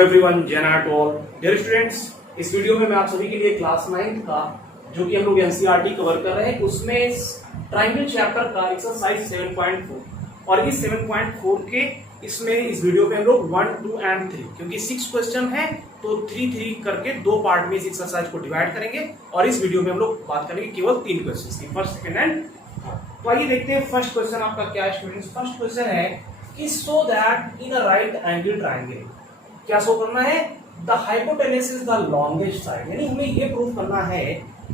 Hello everyone, जेना to all dear students. इस video में मैं आप सभी के लिए क्लास 9th का जो कि हम लोग एनसीईआरटी कवर कर रहे हैं उसमें ट्रायंगल चैप्टर का एक्सरसाइज 7.4 और इस 7.4 के इसमें इस वीडियो में हम लोग 1, 2 एंड 3 क्योंकि 6 क्वेश्चन है तो 3 करके दो पार्ट में इस एक्सरसाइज को डिवाइड करेंगे और इस वीडियो में हम लोग बात करेंगे केवल 3 क्वेश्चन की, फर्स्ट, सेकंड एंड थर्ड। तो आइए देखते हैं फर्स्ट क्वेश्चन आपका क्या है स्टूडेंट्स। फर्स्ट क्वेश्चन है कि so that in a right angle triangle, क्या शो करना है, the hypotenuse is the longest side, यानी हमें ये प्रूव करना है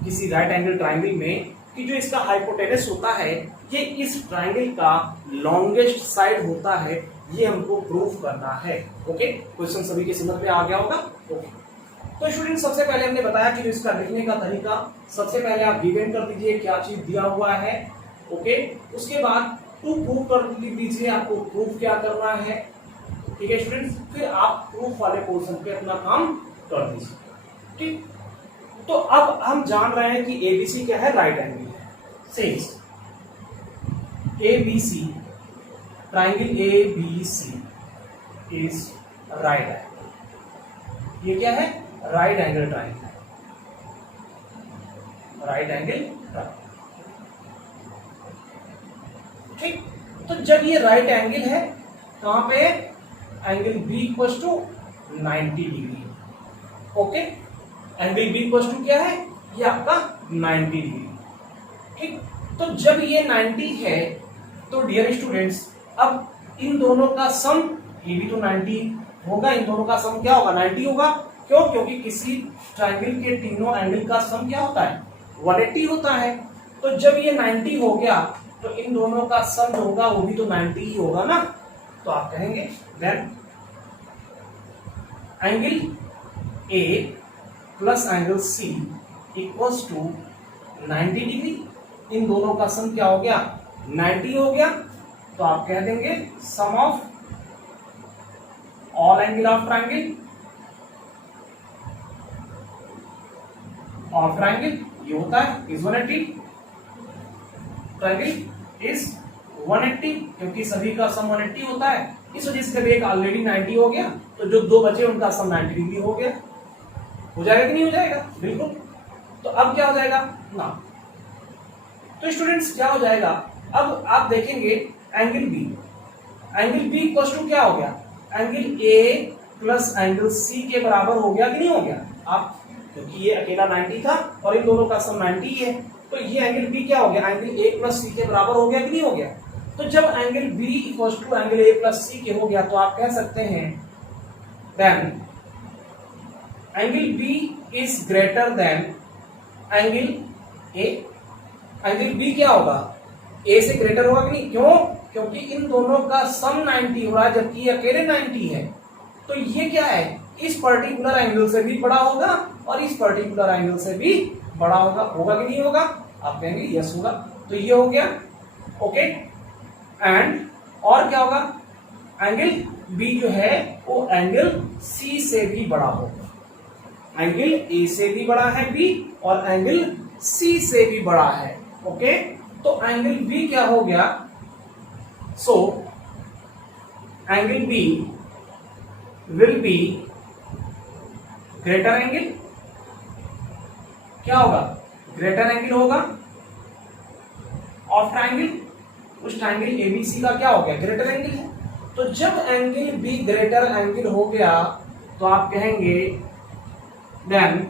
किसी राइट एंगल ट्रायंगल में कि जो इसका हाइपोटेनस होता है ये इस ट्रायंगल का लॉन्गेस्ट साइड होता है, ये हमको प्रूव करना है। ओके, क्वेश्चन सभी के समझ में आ गया होगा। ओके, तो स्टूडेंट सबसे पहले हमने बताया कि इसका लिखने का तरीका, सबसे पहले आप गिवन कर दीजिए क्या चीज दिया हुआ है। ओके, उसके बाद टू प्रूव कर दीजिए आपको प्रूफ क्या करना है। ठीक है स्टूडेंट्स, फिर आप प्रूफ वाले पोर्शन पे अपना काम कर दीजिए। ठीक, तो अब हम जान रहे हैं कि एबीसी क्या है, राइट एंगल है। Says A B C, triangle A B C is right angle, ये क्या है, right angle triangle, right angle triangle. ठीक, तो जब ये राइट एंगल है कहां पे, angle B equal to 90 degree. Okay, angle B equal to क्या है, ये आपका 90 डिग्री। ठीक, तो जब ये 90 है तो डियर स्टूडेंट्स अब इन दोनों का सम, ये भी तो 90 होगा, इन दोनों का सम क्या होगा, 90 होगा। क्यों, क्योंकि किसी ट्रायंगल के तीनों एंगल का सम क्या होता है, 180 होता है। तो जब ये 90 हो गया तो इन दोनों का सम होगा वो भी तो 90 ही होगा ना। तो आप कहेंगे then angle A plus angle C equals to 90 degree, इन दोनों का सम क्या हो गया, 90 हो गया। तो आप कह देंगे sum of all angle of triangle, of triangle ये होता है इज 180, ट्रायंगल इज 180 क्योंकि सभी का सम 180 होता है। इस वजह से एक ऑलरेडी 90 हो गया तो जो दो बचे उनका सम 90 डिग्री हो गया। हो जाएगा कि नहीं हो जाएगा, बिल्कुल। तो अब क्या हो जाएगा ना, तो स्टूडेंट्स क्या हो जाएगा, अब आप देखेंगे angle B, angle B equal to क्या हो गया, angle A plus angle C के बराबर हो गया कि नहीं हो गया। आप क्योंकि ये अकेला 90 था और इन दोनों का सम 90 है तो ये एंगल बी क्या हो गया, एंगल ए प्लस सी के बराबर हो गया कि नहीं हो गया। तो जब angle B equal to angle A plus C के हो गया तो आप कह सकते हैं then angle B is greater than angle A. Angle B क्या होगा, ए से ग्रेटर होगा कि नहीं, क्यों, क्योंकि इन दोनों का सम 90 हो रहा है जबकि ये अकेले 90 है। तो ये क्या है, इस पर्टिकुलर एंगल से भी बड़ा होगा और इस पर्टिकुलर एंगल से भी बड़ा होगा। होगा कि नहीं होगा, आप कहेंगे यस होगा। तो ये हो गया। ओके, एंड और क्या होगा, एंगल बी जो है वो एंगल सी से भी बड़ा होगा। एंगल ए से भी बड़ा है बी और एंगल सी से भी बड़ा है। ओके, तो एंगल बी क्या हो गया, so angle B will be greater angle, क्या होगा, ग्रेटर एंगल होगा ऑफ ट्रायंगल। उस ट्रायंगल एबीसी का क्या हो गया, ग्रेटर एंगल है। तो जब एंगल बी ग्रेटर एंगल हो गया तो आप कहेंगे then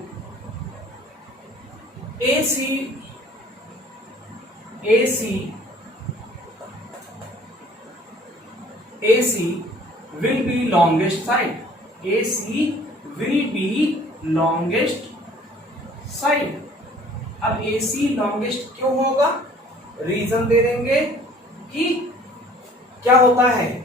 A C will be longest side, AC will be longest side। अब AC लॉन्गेस्ट क्यों होगा, रीजन दे देंगे कि क्या होता है,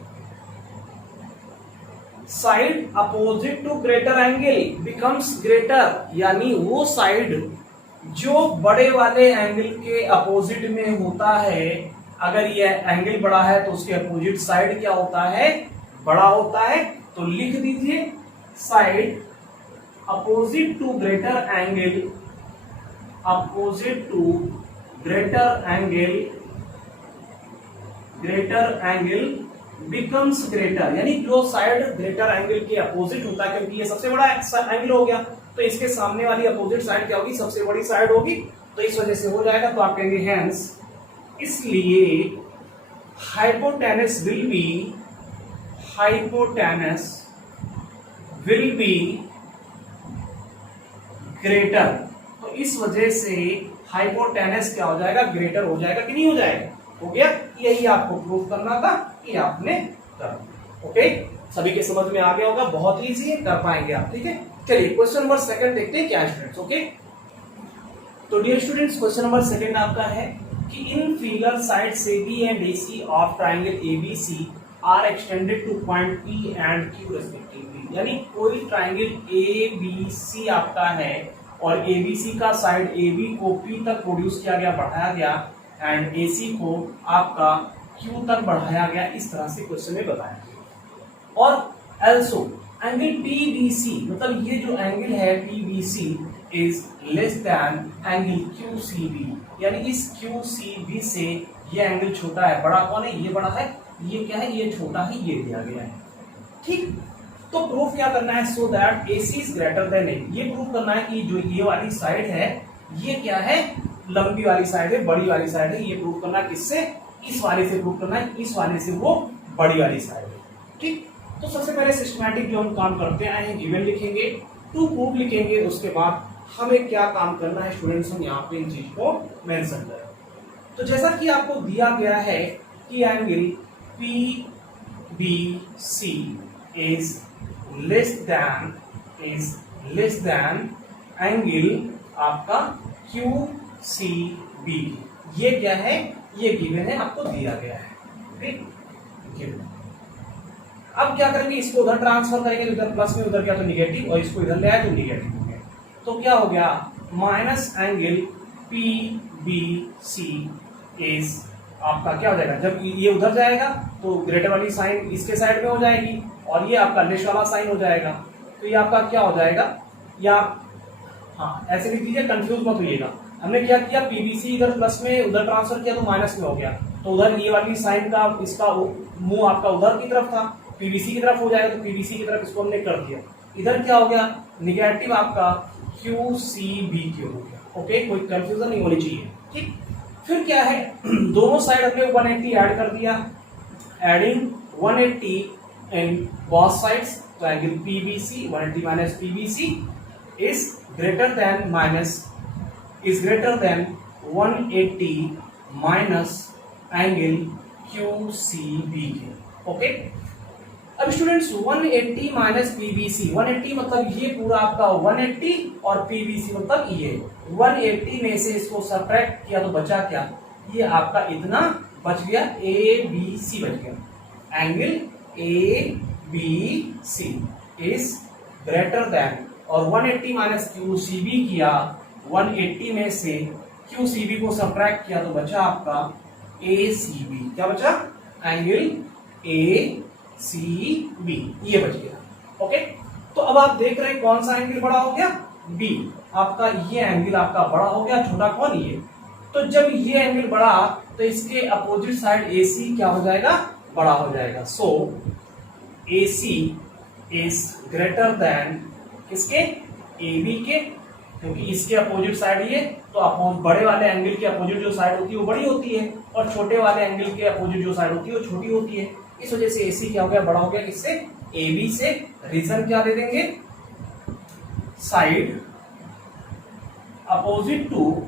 side opposite to greater angle becomes greater, यानी वो साइड जो बड़े वाले एंगल के अपोजिट में होता है, अगर ये एंगल बड़ा है तो उसके अपोजिट साइड क्या होता है, बड़ा होता है। तो लिख दीजिए side opposite to greater angle, opposite to greater angle becomes greater, यानी जो साइड ग्रेटर एंगल के अपोजिट होता है, क्योंकि ये सबसे बड़ा एंगल हो गया तो इसके सामने वाली अपोजिट साइड क्या होगी, सबसे बड़ी साइड होगी, तो इस वजह से हो जाएगा। तो आप कहेंगे हेंस, इसलिए हाइपोटेनस विल बी ग्रेटर। तो इस वजह से हाइपोटेनस क्या हो जाएगा, ग्रेटर हो जाएगा कि नहीं हो जाएगा, हो गया। यही आपको प्रूफ करना था, ये आपने कर दिया। ओके, सभी के समझ में आ गया होगा, बहुत इजी है, कर पाएंगे आप, ठीक है। चलिए क्वेश्चन नंबर सेकंड देखते हैं क्या है स्टूडेंट्स। ओके, तो dear students question number second आपका है कि in figure sides AB and AC of triangle ABC are extended to point P and Q respectively, यानी कोई ट्रायंगल ABC आपका है और ABC का साइड AB को P तक प्रोड्यूस किया गया, बढ़ाया गया, एंड AC को आपका Q तक बढ़ाया गया, इस तरह से क्वेश्चन में बताया गया। और also एंगल PBC, मतलब ये जो एंगल है PBC is less than angle QCB, यानी इस QCB से ये एंगल छोटा है। बड़ा कौन है, ये बड़ा है, ये क्या है, ये छोटा है, ये दिया गया है, ठीक। तो प्रूफ क्या करना है, so that AC is greater then A, ये प्रूफ करना है कि जो ये वाली साइड है ये क्या है, लंबी वाली साइड है, बड़ी वाली साइड है। ये प्रूफ करना है किससे, इस वाले से प्रूफ करना है, इस वाले से वो बड़ी वाली साइड है, ठीक। तो सबसे पहले सिस्टमैटिक जो हम काम करते आए हैं, गिवन लिखेंगे, टू प्रूफ लिखेंगे, उसके बाद हमें क्या काम करना है स्टूडेंट्स, हम यहाँ पे इन चीज को मेंशन करें। तो जैसा कि आपको दिया गया है कि angle PBC is less than angle आपका QCB, ये क्या है, ये गिवन है, आपको दिया गया है, ठीक। अब क्या करेंगे, इसको उधर ट्रांसफर करेंगे, इधर प्लस में उधर क्या तो निगेटिव, और इसको इधर ले आए तो निगेटिव हो गया, तो क्या हो गया, माइनस एंगल PBC इज आपका क्या हो जाएगा, जब ये उधर जाएगा तो ग्रेटर वाली साइन इसके साइड में हो जाएगी और ये आपका लेस वाला साइन हो जाएगा, तो ये आपका क्या हो जाएगा, या हाँ ऐसे लिख दीजिए, कंफ्यूज मत होइएगा। हमने क्या किया, PBC इधर प्लस में उधर ट्रांसफर किया तो माइनस में हो गया, तो उधर ये वाली साइन का इसका मुंह आपका उधर की तरफ था, PBC की तरफ हो जाएगा, तो PBC की तरफ इसको हमने कर दिया। इधर क्या हो गया, निगेटिव आपका QCB हो गया। ओके, कोई कंफ्यूजन नहीं होनी चाहिए, ठीक। फिर क्या है, दोनों साइड हमने 180 ऐड कर दिया, एडिंग 180 इन बोथ साइड्स, तो angle PBC 180 minus PBC is greater then 180 minus angle QCB के। ओके, अब स्टूडेंट्स 180 माइनस PBC, 180 मतलब ये पूरा आपका 180 और PBC मतलब ये 180 में से इसको सबट्रैक्ट किया तो बचा क्या, ये आपका इतना बच गया, ABC बच गया। Angle ABC is greater then, और 180 माइनस QCB किया, 180 में से QCB को सबट्रैक्ट किया तो बचा आपका ACB, क्या बचा, एंगल ACB, ये बच गया। ओके, तो अब आप देख रहे हैं कौन सा एंगल बड़ा हो गया, B आपका, ये एंगल आपका बड़ा हो गया, छोटा कौन, ये। तो जब ये एंगल बड़ा तो इसके अपोजिट साइड AC क्या हो जाएगा, बड़ा हो जाएगा। सो AC इज ग्रेटर देन किसके, AB के, क्योंकि इसके अपोजिट साइड ये, तो बड़े वाले एंगल के अपोजिट जो साइड होती है वो बड़ी होती है, और छोटे वाले एंगल के अपोजिट जो साइड होती है वो छोटी होती है। इस वजह से AC क्या हो गया, बड़ा हो गया, किससे, AB से। रीजन क्या दे देंगे, side opposite to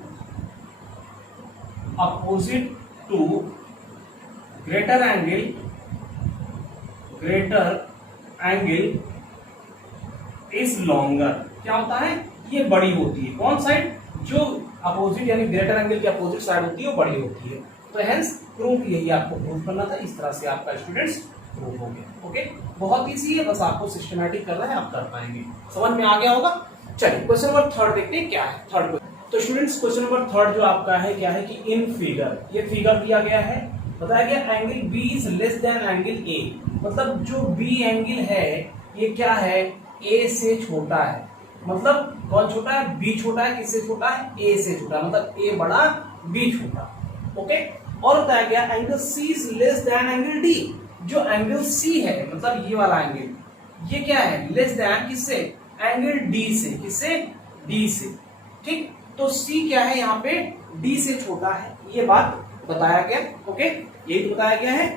greater angle is longer, क्या होता है, ये बड़ी होती है, कौन साइड, जो अपोजिट यानी ग्रेटर एंगल की अपोजिट साइड होती है वो बड़ी होती है। तो हेंस प्रूफ, यही आपको प्रूफ करना था, इस तरह से आपका स्टूडेंट्स प्रूफ हो गया। ओके, बहुत इजी है, बस आपको सिस्टमैटिक करना है, आप कर पाएंगे, समझ में आ गया होगा। चलिए क्वेश्चन नंबर थर्ड देखते हैं क्या है। थर्ड क्वेश्चन, तो स्टूडेंट्स क्वेश्चन नंबर थर्ड जो आपका है क्या है कि इन फिगर, ये फिगर दिया गया है, बताया गया angle B is less than angle A, मतलब जो B एंगल है ये क्या है, A से छोटा है, मतलब कौन छोटा है, B छोटा है, किससे छोटा है, A से छोटा, मतलब A बड़ा B छोटा। ओके, और बताया गया angle C is less than angle D, जो एंगल सी है, मतलब ये वाला एंगल, ये क्या है, लेस देन किससे, एंगल डी से, किससे, डी से, ठीक। तो सी क्या है यहाँ पे, डी से छोटा है, ये बात बताया गया, ओके, यही तो बताया गया है,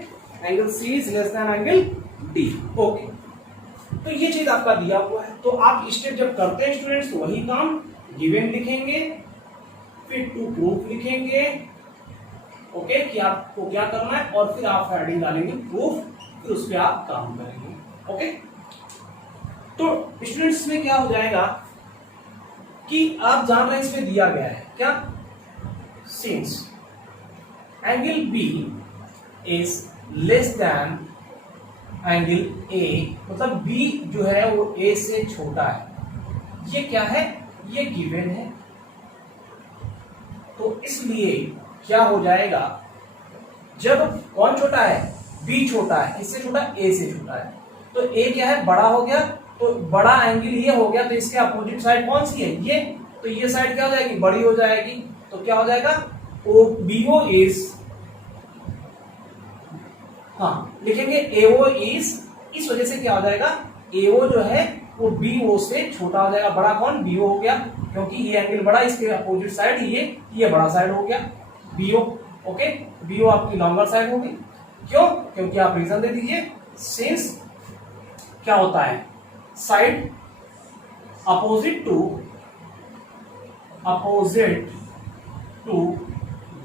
angle C is less than angle D, okay. तो ये चीज आपका दिया हुआ है, तो आप स्टेप जब करते हैं स्टूडेंट्स, तो वही काम, गिवन लिखेंगे, फिर टू प्रूफ लिखेंगे, ओके, कि आपको क्या करना है, और फिर आप हेडिंग डालेंगे प्रूफ, फिर उस पर आप काम करेंगे, ओके। तो स्टूडेंट्स में क्या हो जाएगा कि आप जान रहे हैं इसमें दिया गया है क्या, since angle B is less than angle A, मतलब बी जो है वो ए से छोटा है, ये क्या है, ये गिवन है, तो इसलिए क्या हो जाएगा, जब कौन छोटा है, बी छोटा है, किससे छोटा, ए से छोटा है, तो ए क्या है, बड़ा हो गया, तो बड़ा एंगल ये हो गया, तो इसके अपोजिट साइड कौन सी है, ये, तो ये साइड क्या हो जाएगी, बड़ी हो जाएगी, तो क्या हो जाएगा, ओ बी ओ इज, हाँ लिखेंगे एओ इज, इस वजह से क्या हो जाएगा, एओ जो है वो बीओ से छोटा हो जाएगा, बड़ा कौन, बीओ हो गया, क्योंकि ये एंगल बड़ा, इसके अपोजिट साइड ये बड़ा साइड हो गया, बीओ, ओके, बीओ आपकी लॉन्गर साइड होगी, क्यों, क्योंकि आप रीजन दे दीजिए, सिंस क्या होता है, side opposite to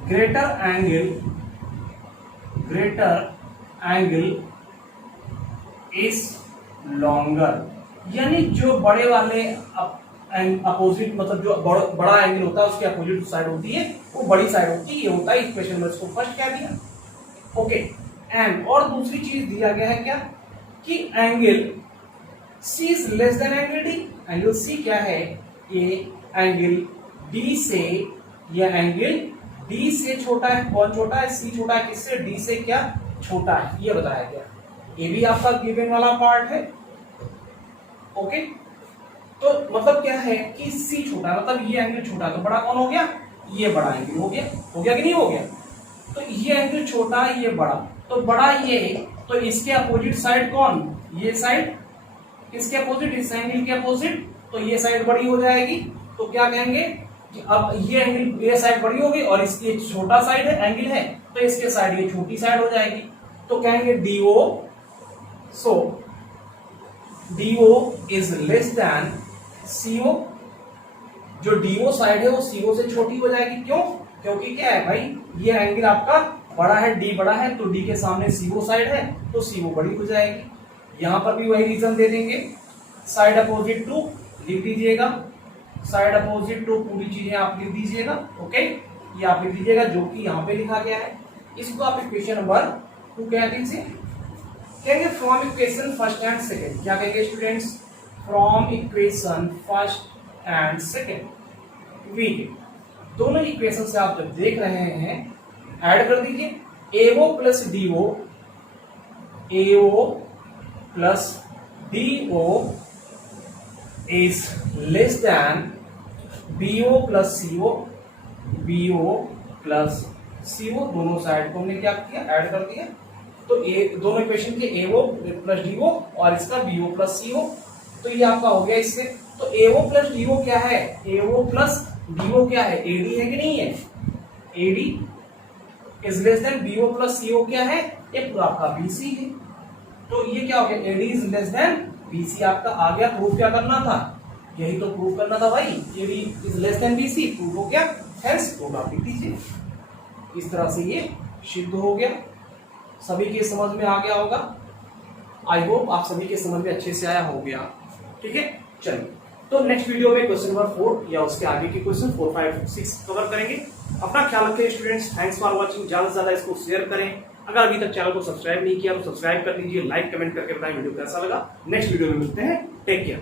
greater angle is longer, यानी जो बड़े वाले अपोजिट, मतलब जो बड़ा एंगल होता है उसके अपोजिट साइड होती है वो बड़ी साइड होती है, ये होता है इक्वेशन में, इसको फर्स्ट क्या दिया, ओके। एंड और दूसरी चीज दिया गया है क्या, कि angle C is less than angle D, angle C क्या है, ये एंगल डी से, या एंगल डी से छोटा है, कौन छोटा है, सी छोटा है, किससे, डी से क्या छोटा है, ये बताया गया, ये भी आपका गिवन वाला पार्ट है, ओके। तो मतलब क्या है कि सी छोटा, मतलब ये एंगल छोटा, तो बड़ा कौन हो गया, ये बड़ा एंगल हो गया कि नहीं हो गया, तो ये एंगल छोटा, ये बड़ा, तो बड़ा ये, तो इसके अपोजिट साइड कौन, ये साइड, इसके अपोजिट, इस एंगल के अपोजिट, तो ये साइड बड़ी हो जाएगी, तो क्या कहेंगे कि अब ये एंगल, ये साइड बड़ी होगी और इसकी छोटा साइड है, एंगल है, तो इसके साइड ये छोटी साइड हो जाएगी, तो कहेंगे D O, so D O is less than C O, जो डीओ साइड है वो सीओ से छोटी हो जाएगी, क्यों, क्योंकि क्या है भाई, ये एंगल आपका बड़ा है, डी बड़ा है, तो डी के सामने सीओ साइड है, तो सीओ बड़ी हो जाएगी, यहां पर भी वही रीजन दे देंगे, साइड अपोजिट टू लिख दीजिएगा, साइड अपोजिट टू पूरी चीजें आप लिख दीजिएगा, ओके, ये आप लिख दीजिएगा जो कि यहाँ पे लिखा गया है, इसको आप इक्वेशन नंबर 2 कह दीजिए, कहेंगे from equation first and second, क्या कहेंगे students, from equation first and second, we दोनों इक्वेशन से आप जब देख रहे हैं ऐड कर दीजिए, AO plus DO, AO plus DO is less than BO plus CO, BO plus CO, दोनों साइड को हमने क्या किया, ऐड कर दिया, तो ए दोनों इक्वेशन के एओ प्लस डीओ और इसका बीओ प्लस सीओ, तो ये आपका हो गया इससे, तो एओ प्लस डीओ क्या है, एओ प्लस डीओ क्या है, एडी है कि नहीं है, A D is less than BO plus C O क्या है, ये पूरा आपका बीसी है, तो ये क्या हो गया, A D is less than B C आपका आ गया, प्रूफ क्या करना था, यही तो प्रूफ करना था भाई, A D is less than B C, proof हो गया, हेंस प्रूफ आप लिख दीजिए, इस तरह से ये सिद्ध हो गया, सभी के समझ में आ गया होगा, आई होप आप सभी के समझ में अच्छे से आया हो गया, ठीक है। चलिए, तो नेक्स्ट वीडियो में क्वेश्चन नंबर 4 या उसके आगे के क्वेश्चन 4, 5, 6 कवर करेंगे। अपना ख्याल रखें स्टूडेंट्स, थैंक्स फॉर वॉचिंग, ज्यादा से ज्यादा इसको शेयर करें, अगर अभी तक चैनल को सब्सक्राइब नहीं किया तो सब्सक्राइब कर लीजिए, लाइक कमेंट करके बताएं वीडियो कैसा लगा। नेक्स्ट वीडियो में मिलते हैं, टेक केयर।